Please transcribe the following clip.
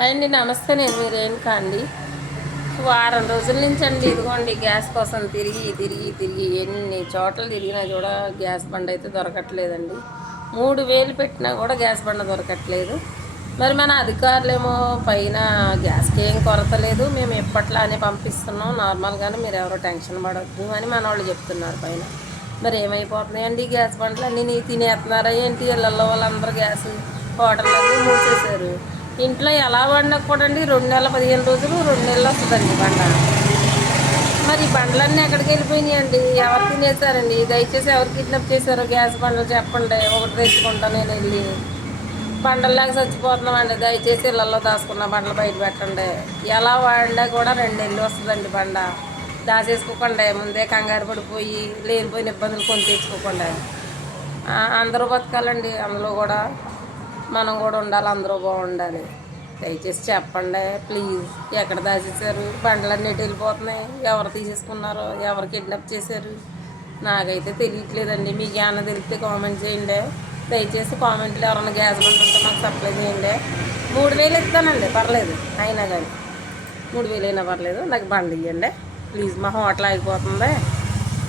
Hi అండి, నమస్తే. నేను రేణుకా అండి. వారం రోజుల నుంచి అండి ఇదిగోండి గ్యాస్ కోసం తిరిగి తిరిగి తిరిగి ఎన్ని చోట్ల తిరిగినా కూడా గ్యాస్ బండ అయితే దొరకట్లేదండి. 3000 పెట్టినా కూడా గ్యాస్ బండ దొరకట్లేదు. మరి మన అధికారులేమో పైన గ్యాస్కి ఏం కొరత లేదు, మేము ఎప్పట్లానే పంపిస్తున్నాం నార్మల్గానే, మీరు ఎవరో టెన్షన్ పడొద్దు అని మన వాళ్ళు చెప్తున్నారు పైన. మరి ఏమైపోతున్నాయండి గ్యాస్ బండ్లు అన్నీ తినేస్తున్నారా ఏంటి? ఇళ్ళల్లో వాళ్ళందరూ గ్యాస్ హోటళ్ళన్నీ మూసేశారు. ఇంట్లో ఎలా వండకూడండి 2 నెలల 15 రోజులు 2 నెలలు వస్తుందండి బండ. మరి ఈ బండ్లన్నీ ఎక్కడికి వెళ్ళిపోయినాయండి? ఎవరు తినేసారండి? దయచేసి ఎవరు కిడ్నాప్ చేశారో గ్యాస్ బండ్లు చెప్పండి, ఒకటి తెచ్చుకుంటా నేను వెళ్ళి. బండల్లాగా చచ్చిపోతున్నామండి, దయచేసి ఇళ్ళల్లో దాచుకున్న బండ్లు బయట పెట్టండి. ఎలా వాడినా కూడా 2 నెలలు వస్తుందండి బండ. దాచేసుకోకండి, ముందే కంగారు పడిపోయి లేనిపోయిన ఇబ్బందులు కొని తెచ్చుకోకండి. అందరూ బతకాలండి, అందులో కూడా మనం కూడా ఉండాలి, అందరూ బాగుండాలి. దయచేసి చెప్పండి ప్లీజ్. ఎక్కడ దాచేసారు? బండ్లన్నీ వెళ్ళిపోతున్నాయి, ఎవరు తీసేసుకున్నారో, ఎవరు కిడ్నాప్ చేశారు నాకైతే తెలియట్లేదండి. మీకు ఏమన్నా తెలిస్తే కామెంట్ చేయండి. దయచేసి కామెంట్లో ఎవరైనా గ్యాస్ బండ్ ఉంటే మాకు సప్లై చేయండి. 3000 ఇస్తానండి, పర్లేదు. అయినా కానీ 3000 అయినా పర్లేదు, నాకు బండి ఇవ్వండి ప్లీజ్. మా హోటల్ అయిపోతుంది.